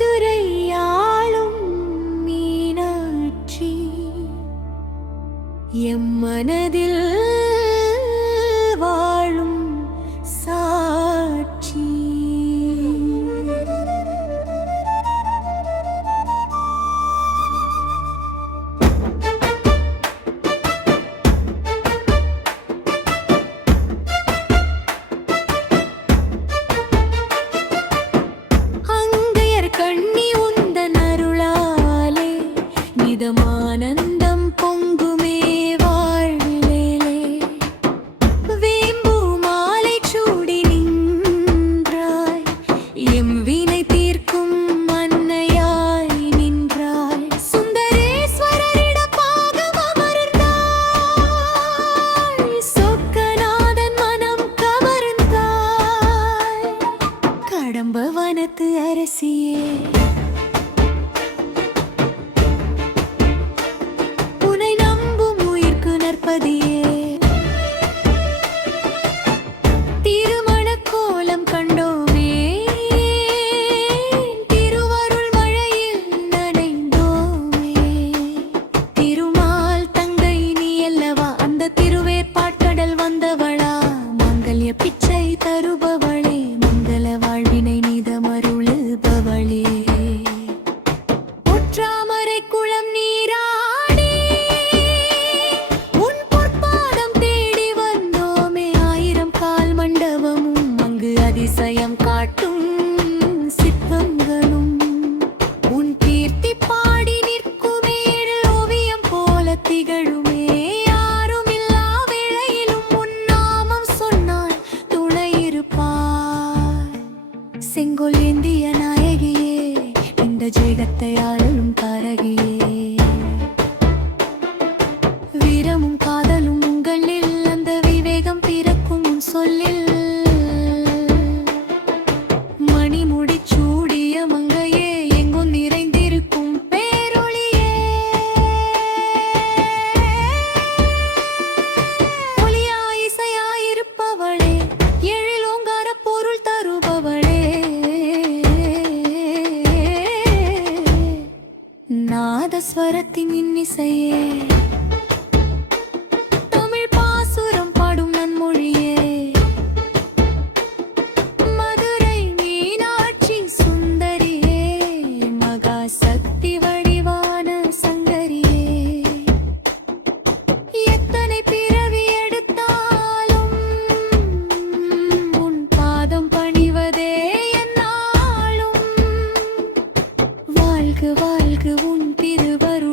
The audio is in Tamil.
மதுரை ஆளும் மீனாட்சி. எம் மனதில் ஆனந்தம் பொங்குமே வாழ்விலே. வேம்பு மாலை சூடி நின்றாய். எம் வினை தீர்க்கும் மன்னையாய் நின்றாய். சுந்தரேஸ்வரரிட பாகம் அமர்ந்தாய். சொக்கநாதன் மனம் கவர்ந்தாய். கடம்ப வனத்து அரசியே. எங்கள் இந்திய நாயகியே இந்த ஜெகத்தை ஆள ஸ்வரத்தின் இன்னிசையே. வாழ்க வாழ்க உன் திருவரும்